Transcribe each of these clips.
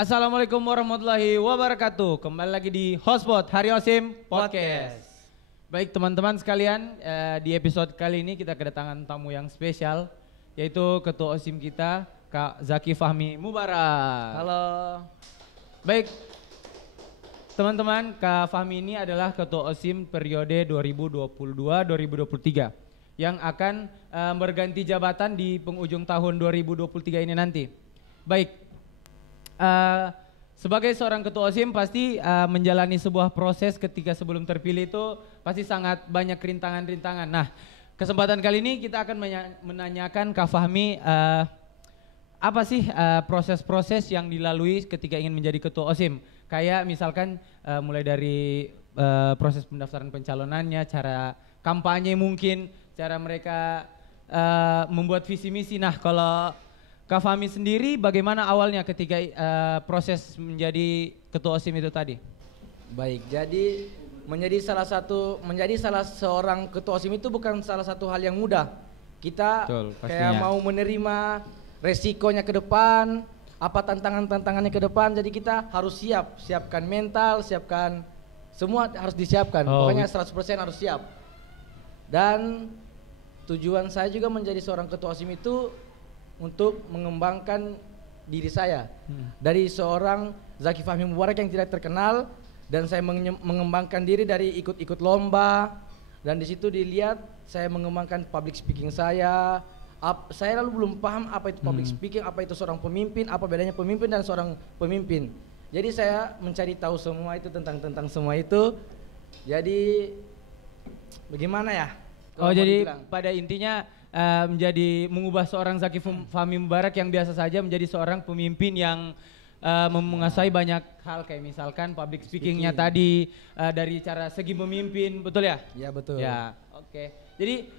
Assalamualaikum warahmatullahi wabarakatuh. Kembali lagi di Hotspot Hari Osim Podcast. Baik teman-teman sekalian, di episode kali ini kita kedatangan tamu yang spesial, yaitu Ketua Osim kita, Kak Zaki Fahmi Mubarak. Halo. Baik teman-teman, Kak Fahmi ini adalah Ketua Osim periode 2022-2023 yang akan berganti jabatan di penghujung tahun 2023 ini nanti. Baik. Sebagai seorang ketua OSIM pasti menjalani sebuah proses ketika sebelum terpilih itu pasti sangat banyak rintangan-rintangan. Nah, kesempatan kali ini kita akan menanyakan Kak Fahmi apa sih proses-proses yang dilalui ketika ingin menjadi ketua OSIM. Kayak misalkan mulai dari proses pendaftaran pencalonannya, cara kampanye mungkin, cara mereka membuat visi misi. Nah, kalau Kak Fahmi sendiri bagaimana awalnya ketika proses menjadi ketua OSIM itu tadi? Baik, jadi menjadi salah seorang ketua OSIM itu bukan salah satu hal yang mudah. Kita Betul, kayak mau menerima resikonya ke depan, apa tantangannya ke depan. Jadi kita harus siapkan mental, siapkan semua harus disiapkan. Pokoknya 100% harus siap. Dan tujuan saya juga menjadi seorang ketua OSIM itu untuk mengembangkan diri saya dari seorang Zaki Fahmi Mubarak yang tidak terkenal, dan saya mengembangkan diri dari ikut-ikut lomba, dan di situ dilihat saya mengembangkan public speaking saya. Saya lalu belum paham apa itu public speaking, apa itu seorang pemimpin, apa bedanya pemimpin dan seorang pemimpin. Jadi saya mencari tahu semua itu tentang semua itu. Jadi bagaimana ya? Jadi pada intinya menjadi mengubah seorang Zaki Fahmi Mubarak yang biasa saja menjadi seorang pemimpin yang menguasai banyak hal, kayak misalkan public speakingnya tadi, dari cara segi memimpin, betul ya? Ya betul. Ya, oke. Jadi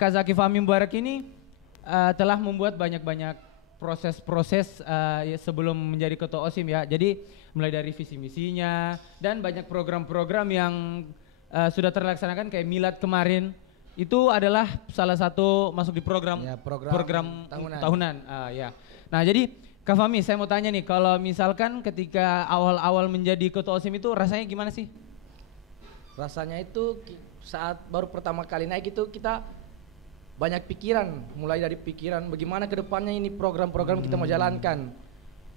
Kak Zaki Fahmi Mubarak ini telah membuat banyak proses-proses sebelum menjadi ketua OSIM ya. Jadi mulai dari visi misinya dan banyak program-program yang sudah terlaksanakan, kayak Milad kemarin. Itu adalah salah satu masuk di program tahunan. Ya. Nah, jadi Kak Fahmi, saya mau tanya nih, kalau misalkan ketika awal-awal menjadi ketua OSIM itu rasanya gimana sih? Rasanya itu saat baru pertama kali naik itu kita banyak pikiran, mulai dari pikiran bagaimana kedepannya ini program-program kita mau jalankan.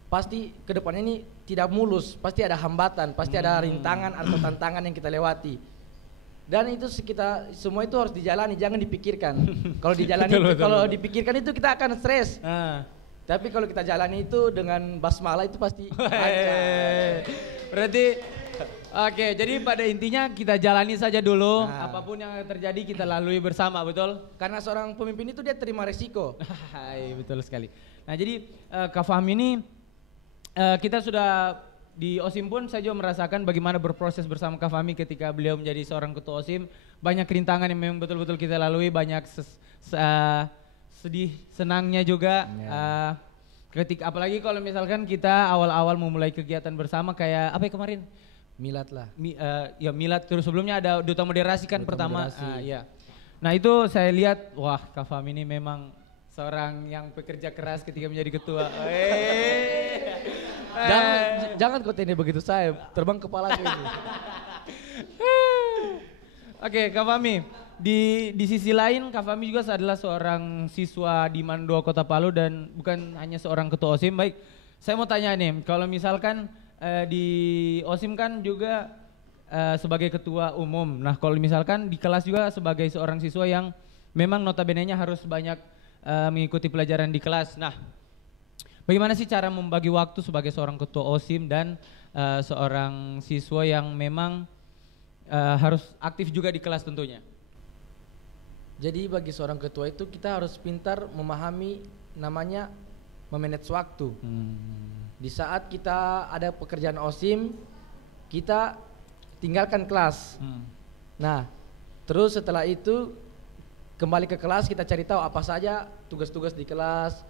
Pasti kedepannya ini tidak mulus, pasti ada hambatan, pasti ada rintangan atau tantangan yang kita lewati. Dan itu semua itu harus dijalani, jangan dipikirkan. Kalau dijalani kalau dipikirkan itu kita akan stres. Tapi kalau kita jalani itu dengan basmalah itu pasti lancar. Berarti oke, jadi pada intinya kita jalani saja dulu, apapun yang terjadi kita lalui bersama, betul? Karena seorang pemimpin itu dia terima resiko. Betul sekali. Nah, jadi Kak Fahmi ini kita sudah di OSIM pun saya juga merasakan bagaimana berproses bersama Kak Fahmi ketika beliau menjadi seorang ketua OSIM. Banyak rintangan yang memang betul-betul kita lalui, banyak sedih, senangnya juga. Ketika apalagi kalau misalkan kita awal-awal memulai kegiatan bersama, kayak apa ya kemarin? Milad lah. Milad, terus sebelumnya ada duta moderasi kan Duta pertama. moderasi. Ya. Nah, itu saya lihat, wah Kak Fahmi ini memang seorang yang pekerja keras ketika menjadi ketua. Jangan kau tanya begitu, saya terbang kepala ini. Oke, Kak Fahmi, di sisi lain Kak Fahmi juga adalah seorang siswa di Mandua Kota Palu dan bukan hanya seorang ketua OSIM. Baik, saya mau tanya nih, kalau misalkan di OSIM kan juga sebagai ketua umum. Nah, kalau misalkan di kelas juga sebagai seorang siswa yang memang notabene-nya harus banyak mengikuti pelajaran di kelas. Nah, bagaimana sih cara membagi waktu sebagai seorang ketua OSIM dan seorang siswa yang memang harus aktif juga di kelas tentunya? Jadi bagi seorang ketua itu kita harus pintar memahami namanya memanage waktu. Di saat kita ada pekerjaan OSIM, kita tinggalkan kelas. Nah, terus setelah itu kembali ke kelas, kita cari tahu apa saja tugas-tugas di kelas.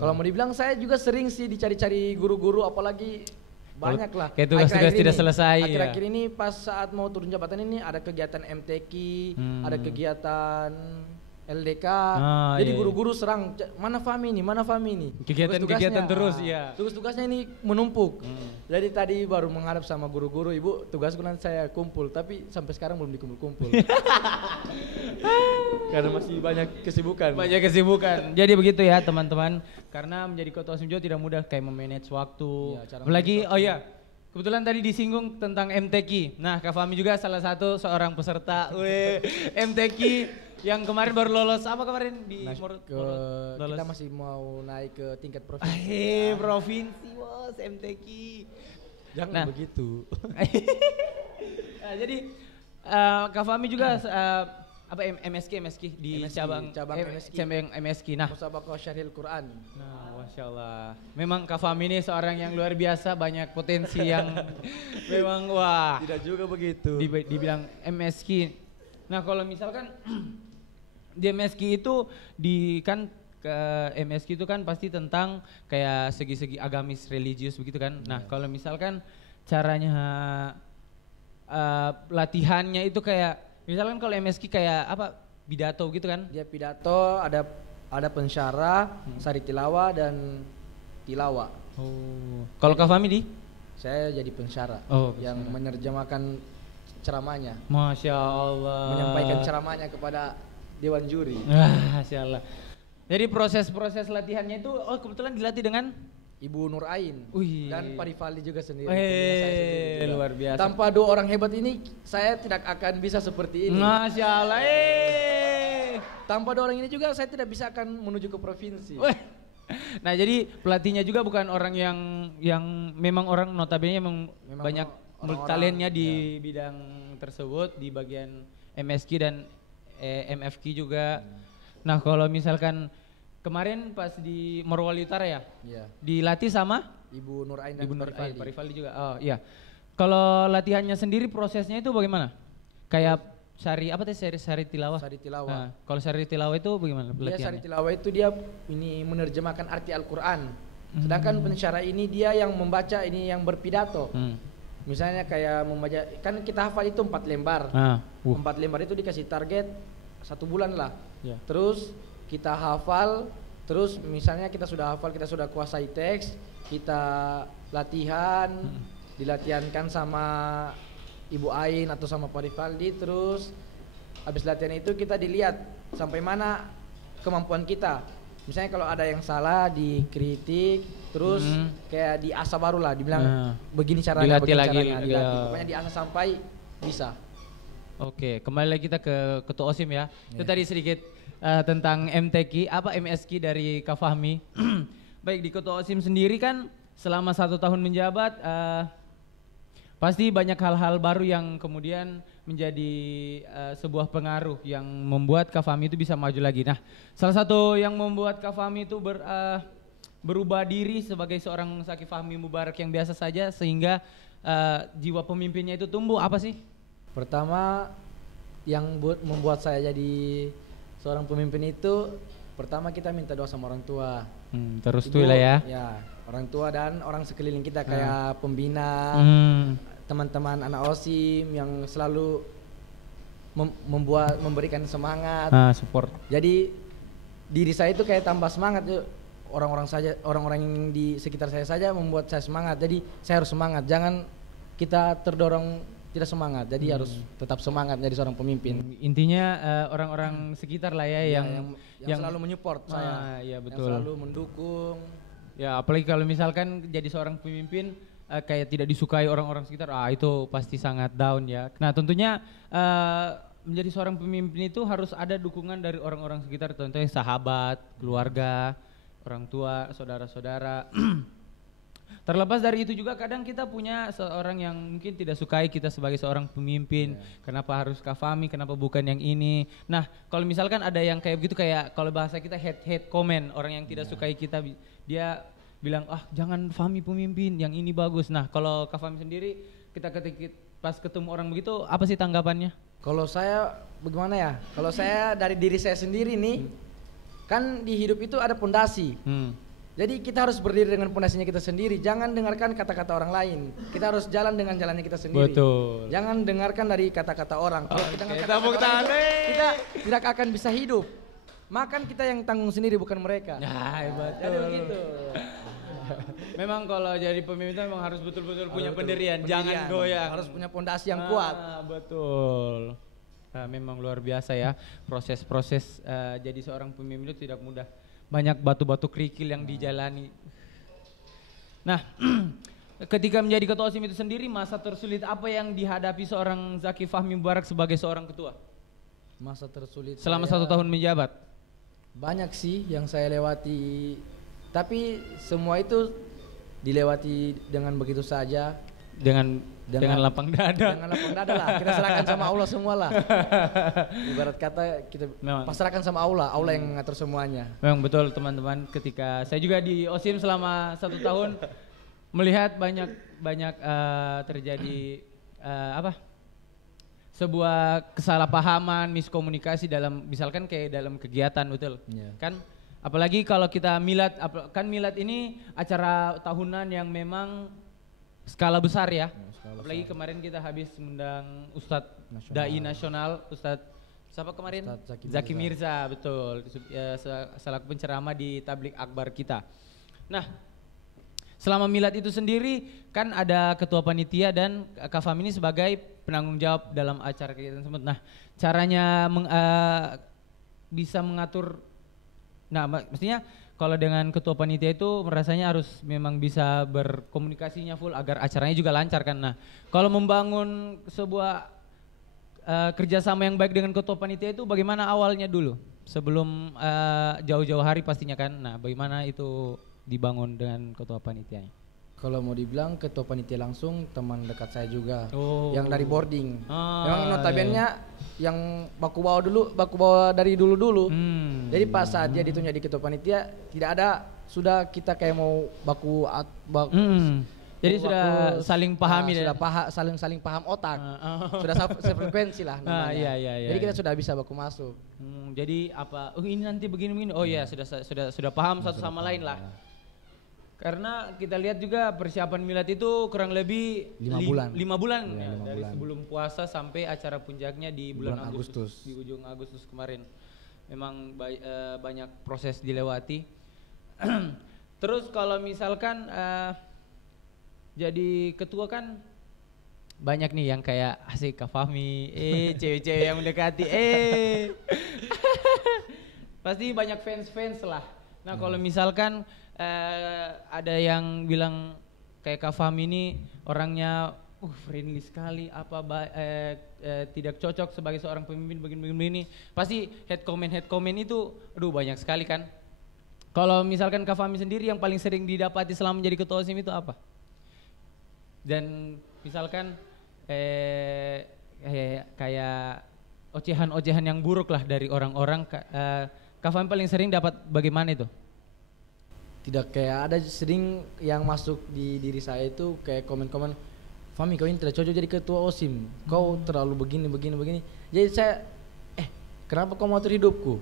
Kalau mau dibilang saya juga sering sih dicari-cari guru-guru, apalagi banyak lah. Kayak tugas-tugas tidak selesai. Akhir-akhir ini pas saat mau turun jabatan ini ada kegiatan MTQ, ada kegiatan LDK. iya. Jadi guru-guru serang, mana Fahmi ini, mana Fahmi ini. Kegiatan-kegiatan terus, ya. Tugas-tugasnya ini menumpuk. Jadi tadi baru menghadap sama guru-guru, Ibu tugasku nanti saya kumpul, tapi sampai sekarang belum dikumpul-kumpul. Karena masih banyak kesibukan. Banyak kesibukan. Jadi begitu ya teman-teman. Karena menjadi ketua OSIM juga tidak mudah kayak memanage waktu. Ya, Apalagi, kebetulan tadi disinggung tentang MTQ. Nah, Kak Fahmi juga salah satu seorang peserta MTQ yang kemarin baru lolos. Apa kemarin di lolos? Kita masih mau naik ke tingkat provinsi. Provinsi, bos, MTQ. Jangan begitu. Nah, jadi Kak Fahmi juga MSQ di cabang MSQ. Nah, Musabaqah Syarhil Quran. Nah, Masya Allah. Memang Kak Fahmi ini seorang yang luar biasa, banyak potensi yang memang wah. Tidak juga begitu. Dibilang MSQ. Nah, kalau misalkan di MSQ itu ke MSQ itu kan pasti tentang kayak segi-segi agamis religius begitu kan. Nah, kalau misalkan caranya latihannya itu kayak misalkan kalau MSQ kayak apa pidato gitu kan? Dia pidato, ada pensyarah, sari tilawah dan tilawah. Oh. Kalau Kak Fahmi di? Saya jadi pensyarah yang menerjemahkan ceramahnya. Masya Allah. Menyampaikan ceramahnya kepada dewan juri. Masya Allah. Jadi proses latihannya itu kebetulan dilatih dengan Ibu Nur Ain dan Pak Rifaldi juga sendiri. Luar biasa. Tanpa dua orang hebat ini saya tidak akan bisa seperti ini. Masya Allah. Tanpa dua orang ini juga saya tidak bisa akan menuju ke provinsi. Nah, jadi pelatihnya juga bukan orang yang memang orang notabene memang banyak talentnya di bidang tersebut di bagian MSQ dan MFQ juga. Nah, kalau misalkan kemarin pas di Morowali Utara ya, dilatih sama Ibu Nur Ain dan Pak Rifaldi juga. Oh iya. Kalau latihannya sendiri prosesnya itu bagaimana? Kayak sari tilawah. Sari tilawah. Nah, kalau sari tilawah itu bagaimana latihannya? Sari tilawah itu dia ini menerjemahkan arti Al-Qur'an. Sedangkan pensyarah ini dia yang membaca, ini yang berpidato. Misalnya kayak membaca, kan kita hafal itu 4 lembar. 4 lembar itu dikasih target 1 bulan lah. Terus kita hafal, terus misalnya kita sudah hafal, kita sudah kuasai teks, kita latihan, dilatihankan sama Ibu Ain atau sama Pak Rifaldi, terus habis latihan itu kita dilihat sampai mana kemampuan kita. Misalnya kalau ada yang salah dikritik, terus kayak diasah baru lah, dibilang begini caranya, dilatih. Pokoknya diasah sampai bisa. Oke, kembali lagi kita ke Ketua OSIM ya. Itu tadi sedikit tentang MTQ, MSQ dari Kak Fahmi. Baik, di Ketua OSIM sendiri kan selama 1 tahun menjabat, pasti banyak hal-hal baru yang kemudian menjadi sebuah pengaruh yang membuat Kak Fahmi itu bisa maju lagi. Nah, salah satu yang membuat Kak Fahmi itu berubah diri sebagai seorang Zaki Fahmi Mubarak yang biasa saja sehingga jiwa pemimpinnya itu tumbuh, apa sih? Pertama yang membuat saya jadi seorang pemimpin itu, pertama kita minta doa sama orang tua. Terus tuh lah ya. Ya, orang tua dan orang sekeliling kita kayak pembina, teman-teman anak OSIM yang selalu memberikan semangat, support. Jadi diri saya itu kayak tambah semangat. Orang-orang yang di sekitar saya saja membuat saya semangat. Jadi saya harus semangat. Jangan kita terdorong tidak semangat, jadi harus tetap semangat menjadi seorang pemimpin. Intinya orang-orang sekitar lah ya, yang selalu menyupport saya, ya betul. Yang selalu mendukung. Ya apalagi kalau misalkan jadi seorang pemimpin kayak tidak disukai orang-orang sekitar, itu pasti sangat down ya. Nah tentunya menjadi seorang pemimpin itu harus ada dukungan dari orang-orang sekitar, contohnya sahabat, keluarga, orang tua, saudara-saudara. Terlepas dari itu juga kadang kita punya seorang yang mungkin tidak sukai kita sebagai seorang pemimpin. Kenapa harus Kak Fahmi, kenapa bukan yang ini. Nah kalau misalkan ada yang kayak begitu, kayak kalau bahasa kita hate comment, orang yang tidak sukai kita, dia bilang jangan Fahmi pemimpin, yang ini bagus. Nah kalau Kak Fahmi sendiri, kita ketika pas ketemu orang begitu, apa sih tanggapannya? Kalau saya bagaimana ya, kalau saya dari diri saya sendiri nih, kan di hidup itu ada pondasi. Jadi kita harus berdiri dengan pondasinya kita sendiri. Jangan dengarkan kata-kata orang lain. Kita harus jalan dengan jalannya kita sendiri. Betul. Jangan dengarkan dari kata-kata orang. Kalau kita dengarkan kata-kata orang, kita tidak akan bisa hidup. makan kita yang tanggung sendiri bukan mereka. Nah, betul. Jadi begitu. Memang kalau jadi pemimpin itu memang harus betul-betul punya Betul. pendirian, jangan goyang. Harus punya pondasi yang kuat. Betul. Memang luar biasa ya proses-proses jadi seorang pemimpin itu tidak mudah. Banyak batu-batu kerikil yang dijalani. Nah, ketika menjadi ketua OSIM itu sendiri, masa tersulit apa yang dihadapi seorang Zaki Fahmi Mubarak sebagai seorang ketua? Masa tersulit Selama saya 1 tahun menjabat. banyak sih yang saya lewati, tapi semua itu dilewati dengan begitu saja. Dengan lapang dada. Dengan lapang dada lah, kita serahkan sama Allah semua lah. Ibarat kata kita pasrahkan sama Allah, Allah yang mengatur semuanya. Memang betul teman-teman, ketika saya juga di OSIM selama 1 tahun melihat banyak terjadi sebuah kesalahpahaman, miskomunikasi dalam misalkan kayak dalam kegiatan, betul. Yeah. Kan apalagi kalau kita milad, kan milad ini acara tahunan yang memang skala besar ya. Apalagi kemarin kita habis mengundang Ustadz Dai Nasional, Ustadz siapa kemarin? Ustadz Zaki Mirza, betul. Selaku penceramah di Tablik Akbar kita. Nah, selama milad itu sendiri kan ada ketua panitia dan Kak Fahmi ini sebagai penanggung jawab dalam acara kegiatan tersebut. Nah, caranya bisa mengatur, nah mestinya kalau dengan ketua panitia itu merasanya harus memang bisa berkomunikasinya full agar acaranya juga lancar kan. Nah, kalau membangun sebuah kerjasama yang baik dengan ketua panitia itu bagaimana awalnya dulu? Sebelum jauh-jauh hari pastinya kan. Nah, bagaimana itu dibangun dengan ketua panitianya? Kalau mau dibilang ketua panitia langsung teman dekat saya juga, Oh. yang dari boarding. Ah, Memang notabene yang baku bawa dari dulu. Jadi pas saat dia ditunjuk di ketua panitia tidak ada, sudah kita kayak mau Jadi sudah saling pahami, sudah saling paham otak, sudah sefrekuensi lah namanya. Iya, Jadi kita sudah bisa baku masuk. Jadi apa? Oh ini nanti begini. Oh ya sudah paham satu sama lain lah. Karena kita lihat juga persiapan milad itu kurang lebih 5 bulan. 5 bulan ya, dari sebelum puasa sampai acara puncaknya di bulan Agustus. Di ujung Agustus kemarin. Memang banyak proses dilewati. Terus kalau misalkan jadi ketua kan banyak nih yang kayak asik Kak Fahmi, cewek-cewek yang mendekati, pasti banyak fans lah. Nah kalau misalkan ada yang bilang kayak Kak Fahmi ini orangnya friendly sekali, tidak cocok sebagai seorang pemimpin begini, pasti head comment itu, banyak sekali kan. Kalau misalkan Kak Fahmi sendiri yang paling sering didapati selama menjadi ketua OSIM itu apa? Dan misalkan kayak ocehan yang buruk lah dari orang-orang, Kak Fahmi paling sering dapat bagaimana itu? Tidak, kayak ada sering yang masuk di diri saya itu kayak komen-komen, Fahmi kau ini tidak cocok jadi ketua OSIM, kau terlalu begini. Jadi saya, kenapa kau mengatur hidupku?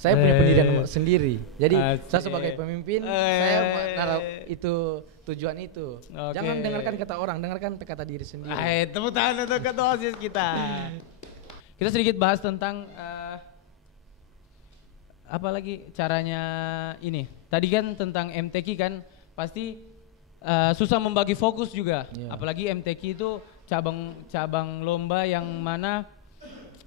Saya punya pendirian sendiri. Jadi saya sebagai pemimpin, saya naruh itu tujuan itu. Okay. Jangan dengarkan kata orang, dengarkan kata diri sendiri. Tepuk tangan untuk ketua OSIS kita. Kita sedikit bahas tentang apa lagi caranya ini. Tadi kan tentang MTQ kan pasti susah membagi fokus juga. Yeah. Apalagi MTQ itu cabang lomba yang mana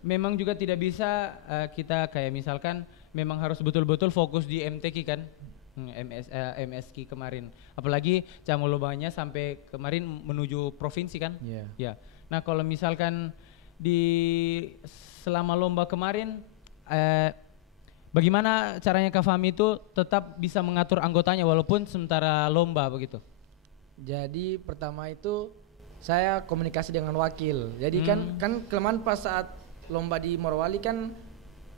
memang juga tidak bisa kita kayak misalkan memang harus betul-betul fokus di MTQ kan. MSQ kemarin. Apalagi cabang lombanya sampai kemarin menuju provinsi kan. Yeah. Ya. Nah, kalau misalkan selama lomba kemarin bagaimana caranya Kak Fahmi itu tetap bisa mengatur anggotanya walaupun sementara lomba begitu? Jadi pertama itu saya komunikasi dengan wakil. Jadi kan kelemahan pas saat lomba di Morowali kan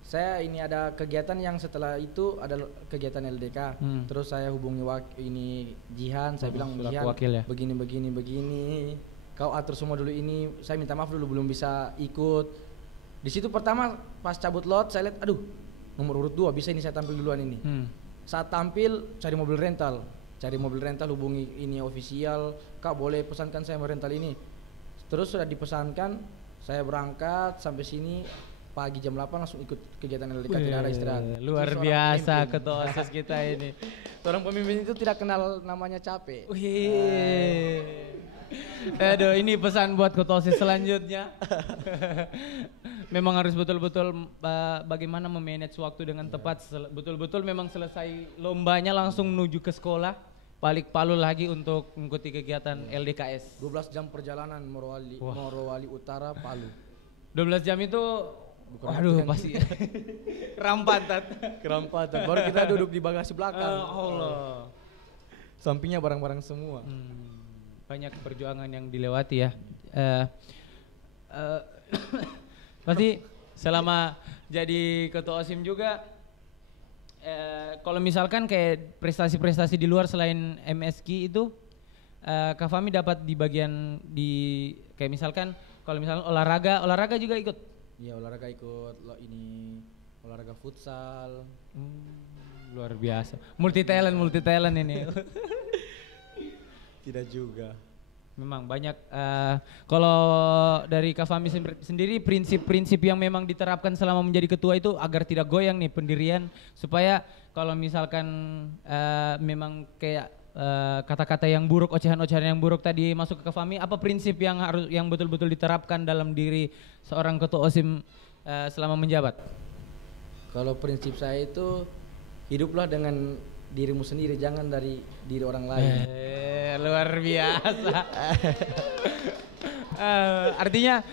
saya ini ada kegiatan yang setelah itu ada kegiatan LDK. Terus saya hubungi ini Jihan, saya bilang Jihan wakil ya? begini. Kau atur semua dulu ini. Saya minta maaf dulu belum bisa ikut. Di situ pertama pas cabut lot saya lihat nomor urut 2 bisa ini saya tampil duluan ini. Saat tampil cari mobil rental, hubungi ini ofisial, Kak boleh pesankan saya mau rental ini. Terus sudah dipesankan, saya berangkat sampai sini. pagi jam 8 langsung ikut kegiatan LDK, tidak ada istirahat. Luar biasa ketua OSIS kita ini. Seorang pemimpin itu tidak kenal namanya capek. Aduh, ini pesan buat ketua OSIS selanjutnya. Memang harus betul-betul bagaimana memanage waktu dengan tepat. Betul-betul memang selesai lombanya langsung menuju ke sekolah, balik Palu lagi untuk mengikuti kegiatan LDKS. 12 jam perjalanan Morowali Utara, Palu. 12 jam itu, waduh pasti kerampatan. Baru kita duduk di bagasi belakang. Allah. Sampingnya barang-barang semua. Banyak perjuangan yang dilewati ya. Pasti selama jadi ketua OSIM juga, kalau misalkan kayak prestasi-prestasi di luar selain MSQ itu, Kak Fahmi dapat di bagian di kayak misalkan kalau misalnya olahraga juga ikut. Iya, olahraga ikut olahraga futsal. Luar biasa. Multi talent ini. Tidak juga. Memang banyak kalau dari Kak Fahmi sendiri prinsip-prinsip yang memang diterapkan selama menjadi ketua itu agar tidak goyang nih pendirian, supaya kalau misalkan memang kayak kata-kata yang buruk, ocehan-ocehan yang buruk tadi masuk ke Kak Fahmi, apa prinsip yang betul-betul diterapkan dalam diri seorang ketua OSIM selama menjabat? Kalau prinsip saya itu, hiduplah dengan dirimu sendiri, jangan dari diri orang lain. Luar biasa. Artinya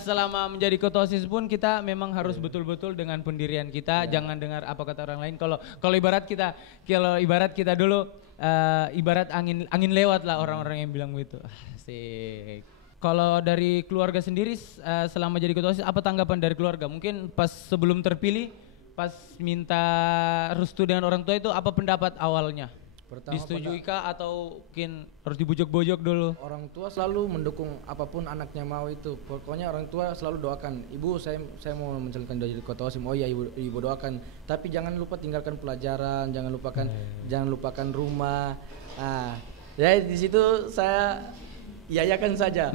selama menjadi ketua OSIS pun kita memang harus betul-betul dengan pendirian kita, jangan dengar apa kata orang lain. Kalau ibarat kita dulu ibarat angin lewat lah orang-orang yang bilang begitu. Asik. Kalau dari keluarga sendiri selama jadi ketua OSIS, apa tanggapan dari keluarga? Mungkin pas sebelum terpilih, pas minta restu dengan orang tua itu apa pendapat awalnya? Disetujui kah atau mungkin harus dibujuk-bujuk dulu? Orang tua selalu mendukung apapun anaknya mau itu. Pokoknya orang tua selalu doakan, ibu saya mau mencalonkan jadi ketua OSIM. Oh iya, ibu doakan. Tapi jangan lupa tinggalkan pelajaran, jangan lupakan rumah. Ya di situ saya iyakan saja.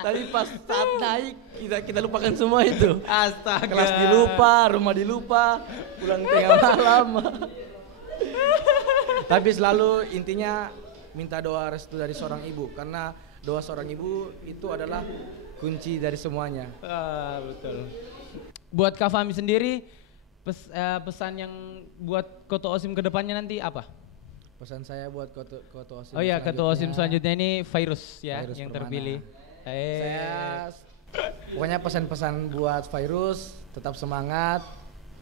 Tapi pas saat naik kita lupakan semua itu. Astaga. Kelas dilupa, rumah dilupa, pulang tengah malam. Tapi selalu intinya minta doa restu dari seorang ibu, karena doa seorang ibu itu adalah kunci dari semuanya. Betul. Buat Kak Fahmi sendiri, pesan yang buat ketua OSIM kedepannya nanti apa? Pesan saya buat ketua OSIM. Oh iya, ketua OSIM selanjutnya ini Virus ya, Virus yang Permana. terpilih. Saya pokoknya pesan-pesan buat Virus, tetap semangat.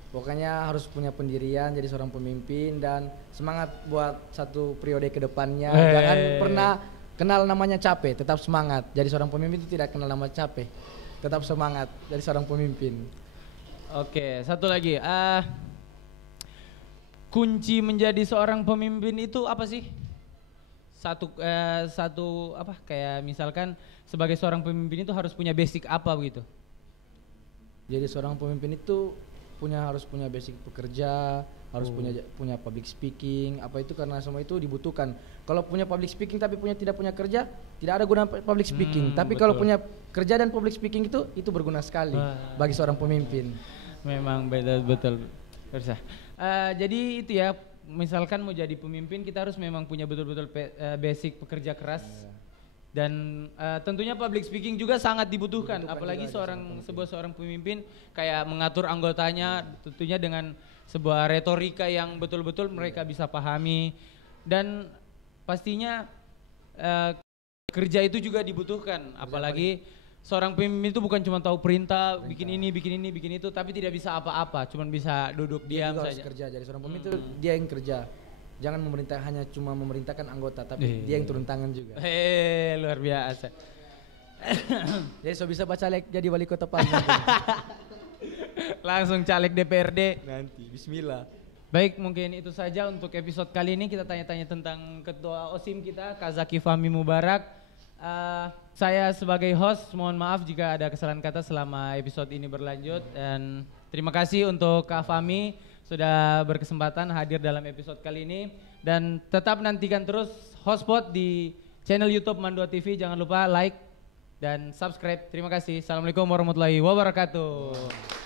Pokoknya harus punya pendirian jadi seorang pemimpin, dan semangat buat satu periode ke depannya. Jangan pernah kenal namanya capek, tetap semangat. Jadi seorang pemimpin itu tidak kenal nama capek. Tetap semangat jadi seorang pemimpin. Oke, satu lagi. Kunci menjadi seorang pemimpin itu apa sih? Satu apa kayak misalkan sebagai seorang pemimpin itu harus punya basic apa begitu? Jadi seorang pemimpin itu harus punya basic pekerja, harus punya public speaking, apa itu, karena semua itu dibutuhkan. Kalau punya public speaking tapi tidak punya kerja, tidak ada guna public speaking. Tapi kalau punya kerja dan public speaking itu berguna sekali bagi seorang pemimpin. Memang betul. Jadi itu ya, misalkan mau jadi pemimpin kita harus memang punya betul-betul basic pekerja keras. Dan tentunya public speaking juga sangat dibutuhkan apalagi seorang pemimpin kayak mengatur anggotanya tentunya dengan sebuah retorika yang betul-betul mereka bisa pahami, dan pastinya kerja itu juga dibutuhkan, apalagi seorang pemimpin itu bukan cuma tahu perintah, bikin ini, bikin itu, tapi tidak bisa apa-apa, cuma bisa duduk diam saja. Harus kerja, jadi seorang pemimpin itu dia yang kerja. Jangan cuma memerintahkan anggota, tapi dia yang turun tangan juga. Luar biasa. Jadi so bisa caleg jadi wali kota Palu. Langsung caleg DPRD nanti. Bismillah. Baik, mungkin itu saja untuk episode kali ini. Kita tanya-tanya tentang ketua OSIM kita, Kak Zaki Fahmi Mubarak. Saya sebagai host mohon maaf jika ada kesalahan kata selama episode ini berlanjut, dan terima kasih untuk Kak Fahmi sudah berkesempatan hadir dalam episode kali ini, dan tetap nantikan terus Hotspot di channel YouTube Mandua TV. Jangan lupa like, dan subscribe. Terima kasih. Assalamualaikum warahmatullahi wabarakatuh.